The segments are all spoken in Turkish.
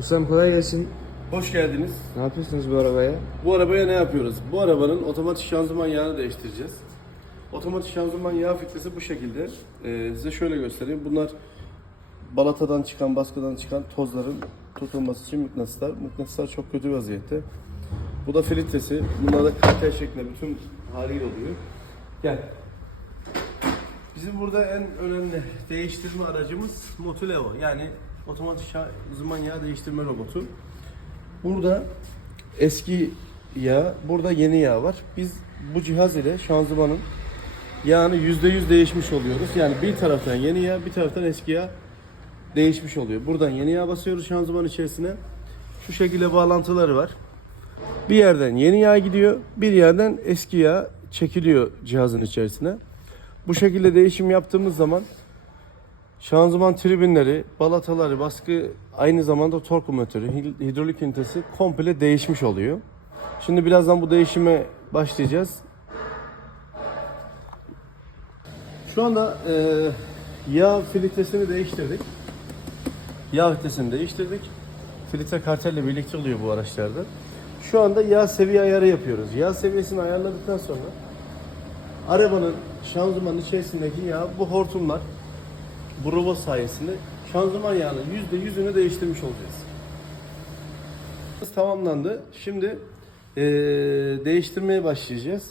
Ustam kolay gelsin. Hoş geldiniz. Ne yapıyorsunuz bu arabaya? Bu arabaya ne yapıyoruz? Bu arabanın otomatik şanzıman yağını değiştireceğiz. Otomatik şanzıman yağ filtresi bu şekilde. Ee, size şöyle göstereyim. Bunlar balatadan çıkan, baskıdan çıkan tozların tutulması için mıknatıslar. Mıknatıslar çok kötü vaziyette. Bu da filtresi. Bunlar da kartel şeklinde bütün haliyle oluyor. Gel. Bizim burada en önemli değiştirme aracımız Motulevo. Yani otomatik şanzıman yağ değiştirme robotu. Burada eski yağ, burada yeni yağ var. Biz bu cihaz ile şanzımanın yağını %100 değişmiş oluyoruz. Yani bir taraftan yeni yağ, bir taraftan eski yağ değişmiş oluyor. Buradan yeni yağ basıyoruz şanzıman içerisine. Şu şekilde bağlantıları var. Bir yerden yeni yağ gidiyor, bir yerden eski yağ çekiliyor cihazın içerisine. Bu şekilde değişim yaptığımız zaman Şanzıman tribünleri, balataları, baskı aynı zamanda tork motoru, hid- hidrolik ünitesi komple değişmiş oluyor. Şimdi birazdan bu değişime başlayacağız. Şu anda e, yağ filtresini değiştirdik. Yağ filtresini değiştirdik. Filtre kartelle birlikte oluyor bu araçlarda. Şu anda yağ seviye ayarı yapıyoruz. Yağ seviyesini ayarladıktan sonra arabanın şanzımanın içerisindeki yağ bu hortumlar robot sayesinde şanzıman yağının yüzde yüzünü değiştirmiş olacağız. Tamamlandı. Şimdi eee, değiştirmeye başlayacağız.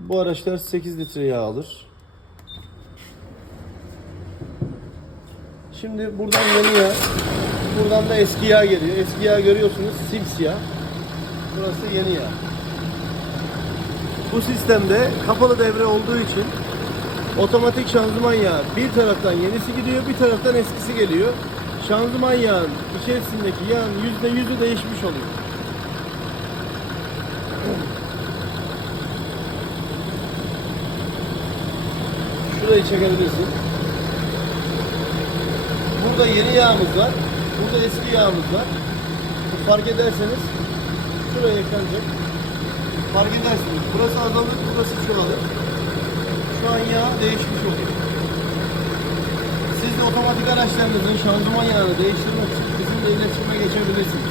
Bu araçlar 8 litre yağ alır. Şimdi buradan yeni yağ, buradan da eski yağ geliyor. Eski yağ görüyorsunuz simsiyah. Burası yeni yağ. Bu sistemde kapalı devre olduğu için otomatik şanzıman yağı bir taraftan yenisi gidiyor, bir taraftan eskisi geliyor. Şanzıman yağın içerisindeki yağın yüzde yüzü değişmiş oluyor. Şurayı çekebilirsin. Burada yeni yağımız var. Burada eski yağımız var. Fark ederseniz şuraya eklenecek. Fark edersiniz. Burası azalır, burası çoğalır. Yağ değişmiş oluyor. Siz de otomatik araçlarınızın şanzıman yağını değiştirmek için bizimle iletişime geçebilirsiniz.